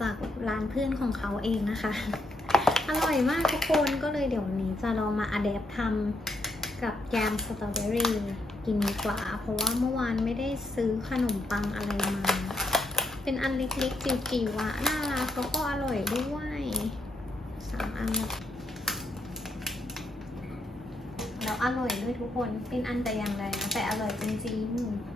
จากร้านเพื่อนของเขาเองนะคะ อร่อยมากทุกคนก็เลยเดี๋ยววันนี้จะลองมาอัดแอปทำกับแยมสตรอเบอรี่กินดีกว่า เพราะว่าเมื่อวานไม่ได้ซื้อขนมปังอะไรมา เป็นอันเล็กๆจิ๋วๆอะน่ารักแล้วก็อร่อยด้วยสามอันแล้วอร่อยด้วยทุกคน เป็นอันแต่อย่างใดแต่อร่อยจริงๆ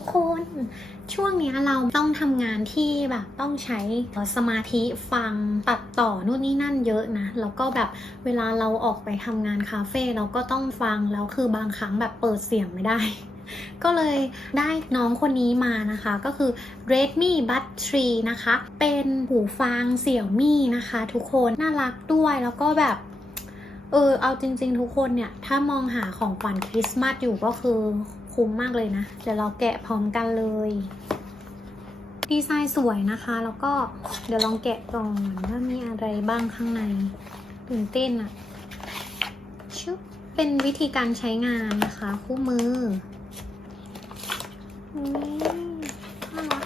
กคน ช่วงนี้เราต้องทำงานที่แบบต้องใช้สมาธิฟังตัดต่อนู่นนี่นั่นเยอะนะ แล้วก็แบบเวลาเราออกไปทำงานคาเฟ่เราก็ต้องฟัง แล้วคือบางครั้งแบบเปิดเสียงไม่ได้ก็เลยได้น้องคนนี้มานะคะ ก็คือ Redmi Bud 3 นะคะ เป็นหูฟังเสี่ยวมี่นะคะ ทุกคนน่ารักด้วยแล้วก็แบบ เออเอาจริง ๆ ทุกคนเนี่ย ถ้ามองหาของขวัญคริสต์มาสอยู่ก็คือ คุ้มมากเลยนะ เดี๋ยวเราแกะพร้อมกันเลย ดีไซน์สวยนะคะ แล้วก็เดี๋ยวลองแกะก่อนว่ามีอะไรบ้างข้างในตื่นเต้นอะชุบเป็นวิธีการใช้งานนะคะ คู่มือน่ารัก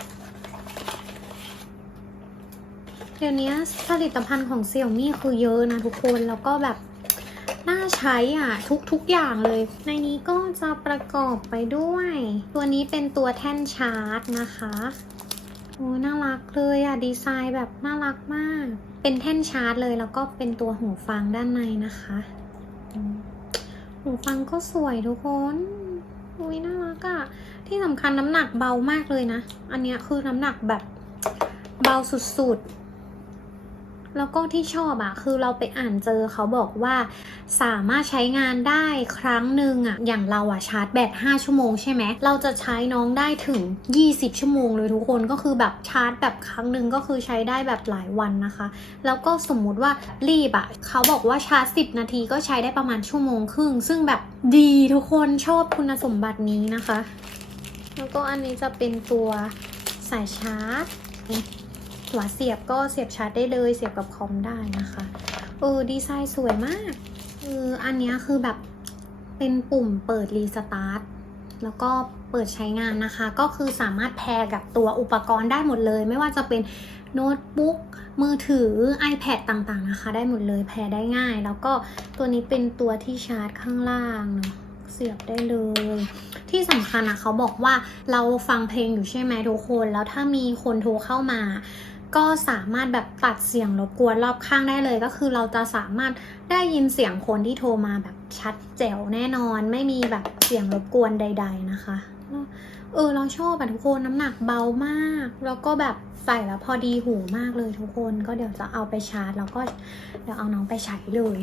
เดี๋ยวนี้ผลิตภัณฑ์ของเซี่ยมี่คือเยอะนะทุกคนแล้วก็แบบ ใช้อะ ทุกทุกอย่างเลย ในนี้ก็จะประกอบไปด้วย ตัวนี้เป็นตัวแท่นชาร์จนะคะโอ้น่ารักเลยอะ ดีไซน์แบบน่ารักมาก เป็นแท่นชาร์จเลยแล้วก็เป็นตัวหูฟังด้านในนะคะ หูฟังก็สวยทุกคนอุ้ยน่ารักอะที่สำคัญน้ำหนักเบามากเลยนะ อันเนี้ยคือน้ำหนักแบบเบาสุดๆ แล้วก็ที่ชอบอะคือเราไปอ่านเจอเขาบอกว่าสามารถใช้งานได้ครั้งหนึ่งอะอย่างเราอะชาร์จแบต5ชั่วโมงใช่ไหมเราจะใช้น้องได้ถึง 20 ชั่วโมงเลยทุกคนก็คือแบบชาร์จแบบครั้งหนึ่งก็คือใช้ได้แบบหลายวันนะคะ แล้วก็สมมุติว่ารีบอะเขาบอกว่าชาร์จ 10 นาทีก็ใช้ได้ประมาณชั่วโมงครึ่ง ซึ่งแบบดีทุกคนชอบคุณสมบัตินี้นะคะ แล้วก็อันนี้จะเป็นตัวสายชาร์จ หัวเสียบก็เสียบชาร์จได้เลยเสียบกับคอมได้นะคะเออดีไซน์สวยมากเอออันนี้คือแบบเป็นปุ่มเปิดรีสตาร์ทแล้วก็เปิดใช้งานนะคะ ก็คือสามารถแพร์กับตัวอุปกรณ์ได้หมดเลย ไม่ว่าจะเป็นโน้ตบุ๊กมือถือ iPad ต่างๆนะคะ ได้หมดเลยแพร์ได้ง่าย แล้วก็ตัวนี้เป็นตัวที่ชาร์จข้างล่างเนาะเสียบได้เลย ที่สำคัญอะเขาบอกว่าเราฟังเพลงอยู่ใช่ไหมทุกคน แล้วถ้ามีคนโทรเข้ามา ก็สามารถแบบตัดเสียงรบกวนรอบข้างได้เลย ก็คือเราจะสามารถได้ยินเสียงคนที่โทรมาแบบชัดแจ๋วแน่นอน ไม่มีแบบเสียงรบกวนใด ๆนะคะเออเราชอบแบบทุกคนน้ำหนักเบามาก แล้วก็แบบใส่แล้วพอดีหูมากเลยทุกคน ก็เดี๋ยวจะเอาไปชาร์จ แล้วก็เดี๋ยวเอาน้องไปใช้เลย